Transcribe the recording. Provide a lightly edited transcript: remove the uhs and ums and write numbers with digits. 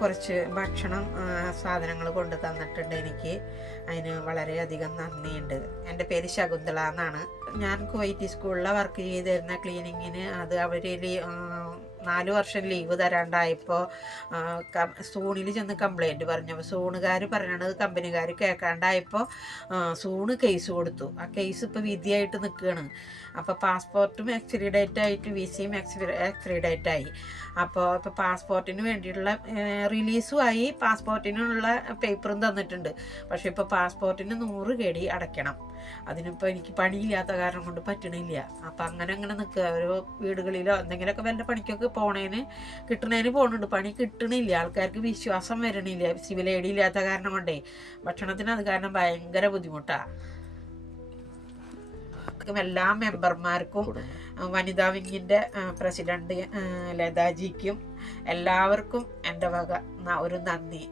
കുറച്ച് ഭക്ഷണം സാധനങ്ങൾ കൊണ്ട് തന്നിട്ടുണ്ട് എനിക്ക്. അതിന് വളരെയധികം നന്ദിയുണ്ട്. എൻ്റെ പേര് ശകുന്തള എന്നാണ്. ഞാൻ കുവൈറ്റ് സ്കൂളിൽ വർക്ക് ചെയ്തിരുന്ന ക്ലീനിങ്ങിന് അത് അവർ 4 വർഷം ലീവ് തരാണ്ടായപ്പോൾ സൂണിൽ ചെന്ന് കംപ്ലൈൻറ്റ് പറഞ്ഞു. അപ്പോൾ സൂണുകാർ പറയണത് കമ്പനിക്കാർ കേൾക്കാണ്ടായപ്പോൾ സൂണ് കേസ് കൊടുത്തു. ആ കേസ് ഇപ്പോൾ വിധിയായിട്ട് നിൽക്കുകയാണ്. അപ്പോൾ പാസ്പോർട്ടും എക്സ്പയറി ഡേറ്റ് ആയിട്ട് വിസയും എക്സ്പയറി ഡേറ്റ് ആയി. അപ്പോൾ ഇപ്പോൾ പാസ്പോർട്ടിന് വേണ്ടിയിട്ടുള്ള റിലീസും ആയി, പാസ്പോർട്ടിനുള്ള പേപ്പറും തന്നിട്ടുണ്ട്. പക്ഷേ ഇപ്പോൾ പാസ്പോർട്ടിന് 100 കെടി അടയ്ക്കണം. അതിനിപ്പോൾ എനിക്ക് പണിയില്ലാത്ത കാരണം കൊണ്ട് പറ്റണില്ല. അപ്പം അങ്ങനെ നിൽക്കുക. ഓരോ വീടുകളിലോ എന്തെങ്കിലുമൊക്കെ വല്ല പണിക്കൊക്കെ കിട്ടണേന് പോകുന്നുണ്ട്. പണി കിട്ടണില്ല. ആൾക്കാർക്ക് വിശ്വാസം വരണില്ല. സിവിൽ ഐ ഡി ഇല്ലാത്ത കാരണം കൊണ്ടേ ഭക്ഷണത്തിന് അത് കാരണം ഭയങ്കര ബുദ്ധിമുട്ടാണ്. എല്ലാ മെമ്പർമാർക്കും വനിതാ വിങ്ങിൻ്റെ പ്രസിഡന്റ് ലതാജിക്കും എല്ലാവർക്കും എൻ്റെ വക ഒരു നന്ദി.